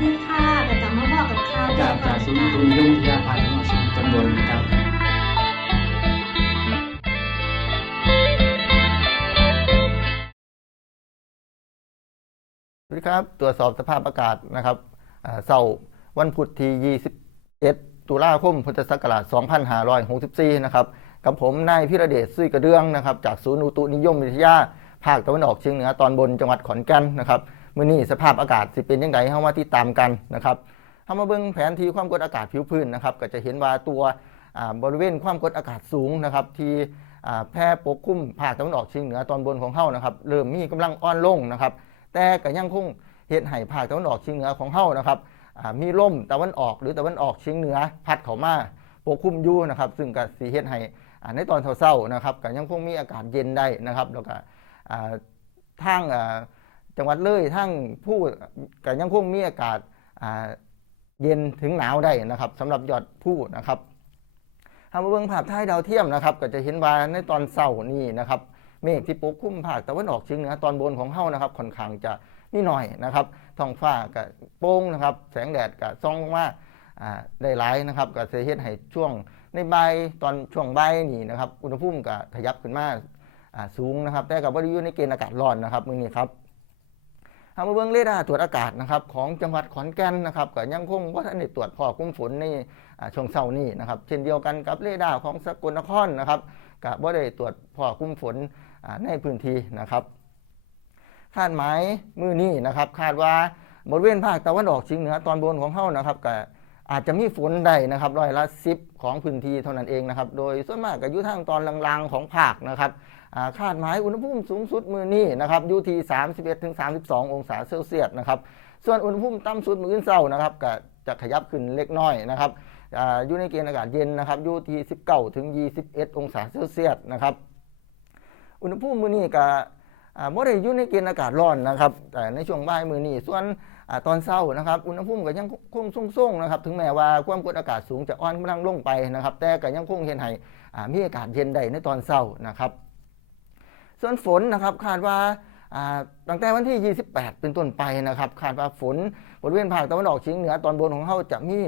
ศูนย์อุตุนิยมวิทยาภาคตะวันออกเฉียงเหนือตอนบนนะครับสวัสดีครับ ตรวจสอบสภาพอากาศนะครับเสาร์วันพุธที่ 21 ตุลาคม พุทธศักราช 2564 นะครับ กับผม นายพิระเดชซุยกระเดืองนะครับ จากศูนย์อุตุนิยมวิทยา ภาคตะวันออกเฉียงเหนือตอนบนจังหวัดขอนแก่นนะครับ มื้อนี้สภาพอากาศสิเป็นยังไงเฮามาติดตามกันนะครับเฮามาเบิ่งแผนที่ความกดอากาศผิวพื้นนะครับ ก็จะเห็นว่าตัวบริเวณความกดอากาศสูงนะครับ ที่แพร่ปกคลุมภาคตะวันออกเฉียงเหนือตอนบนของเฮานะครับ เริ่มมีกำลังอ่อนลงนะครับ แต่ก็ยังคงเฮ็ดให้ภาคตะวันออกเฉียงเหนือของเฮานะครับมีลมตะวันออกหรือตะวันออกเฉียงเหนือพัดเข้ามาปกคลุมอยู่นะครับ ซึ่งก็สิเฮ็ดให้ในตอนเช้าๆนะครับก็ยังคงมีอากาศเย็นได้นะครับ แล้วก็อ่าทางอ่า จังหวัดเลยทางผู้ก็ยังคงมีอากาศาเย็นถึงหนาวได้นะครับสำหรับยอดผู้นะครับถ้ามาเบิ่งภาพถ่ายดาวเทียมนะครับ ก็จะเห็นว่าในตอนเช้านี่นะครับเมฆที่ปกคลุมภาคตะวันออกเฉียงเหนือตอนบนของเฮานะครับค่อนข้างจะนิดหน่อยนะครับท้องฟ้าก็โปร่งนะครับ แสงแดดก็ส่องลงมาอ่าได้หลายนะครับก็จะเฮ็ดให้ช่วงในใบตอนช่วงใบนี่นะครับ อุณหภูมิก็ขยับขึ้นมาสูงนะครับ แต่ก็บ่ได้อยู่ในเกณฑ์อากาศร้อนนะครับมื้อนี้ครับ เอามาเบื้องเรดาร์ตรวจอากาศนะครับของจังหวัดขอนแก่นนะครับก็ยังคงบ่ทันตรวจพอกุ้มฝนในช่วงเช้านี้นะครับเช่นเดียวกันกับเรดาร์ของสกลนครนะครับก็บ่ได้ตรวจพอกุ้มฝนในพื้นที่นะครับคาดหมายมือนี้นะครับคาดว่าบริเวณภาคตะวันออกเฉียงเหนือตอนบนของเฮานะครับกับ อาจจะมีฝนได้นะครับร้อยละสิบของพื้นที่เท่านั้นเองนะครับ โดยส่วนมากก็อยู่ทางตอนลางๆของภาคนะครับาคาดหมายอุณหภูมิสูงสุดมือนี้นะครับอยู่ที่ 31ถึง32 องศาเซลเซียสนะครับ ส่วนอุณหภูมิต่ำสุดมื้ออื่นเช้านะครับก็จะขยับขึ้นเล็กน้อยนะครับออยู่ในเกณฑ์อากาศเย็นนะครับอยู่ที่ 19ถึง21 องศาเซลเซียสนะครับ อุณหภูมิมื้อนี้ก็ บ่ได้อยู่ในเกณฑ์อากาศร้อนนะครับแต่ในช่วงบ่ายมื้อนี้ส่วนอตอนเช้านะครับอุณหภูมิก็ยังคงทรงๆนะครับถึงแม้ว่าความกดอากาศสูงจะอ่อนกำลังลงไปนะครับ แต่ก็ยังคงเห็นให้มีอากาศเย็นได้ในตอนเช้านะครับ ส่วนฝนนะครับคาดว่าตั้งแต่วันที่ 28 เป็นต้นไปนะครับคาดว่าฝนบริเวณภาคตะวันออกเฉียงเหนือตอนบนของเฮาจะมี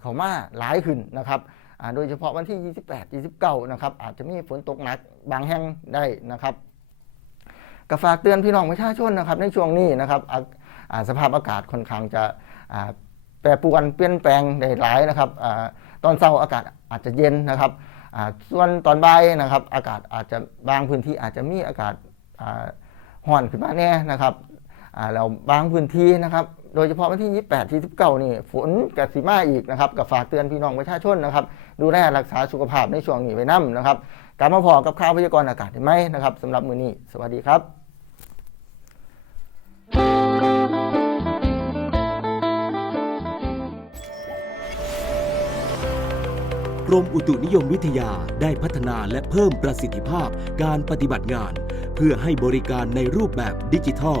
เข้ามาหลายขึ้นนะครับโดยเฉพาะวันที่ 28 29 นะครับอาจจะมีฝนตกหนักบางแห่งได้นะครับ ก็ฝากเตือนพี่น้องประชาชนนะครับในช่วงนี้นะครับสภาพอากาศค่อนข้างจะแปรปรวนเปลี่ยนแปลงได้หลายนะครับอตอนเช้าอากาศอาจจะเย็นนะครับส่วนตอนบ่ายนะครับ อากาศอาจจะบางพื้นที่อาจจะมีอากาศห่อนขึ้นมาแน่นะครับ อ่าแล้วบางพื้นที่นะครับ โดยเฉพาะวันที่ 28 ที่29นี่ฝนกับสีมาอีกนะครับกับฝากเตือนพี่น้องประชาชนนะครับ ดูแลรักษาสุขภาพในช่วงนี้ไว้นํนะครับกลับมาพอกับข่าวพยากรณ์อากาศได้ไหมนะครับสำหรับมื้อนี้ สวัสดีครับกรมอุตุนิยมวิทยาได้พัฒนาและเพิ่มประสิทธิภาพการปฏิบัติงาน เพื่อให้บริการในรูปแบบดิจิทัล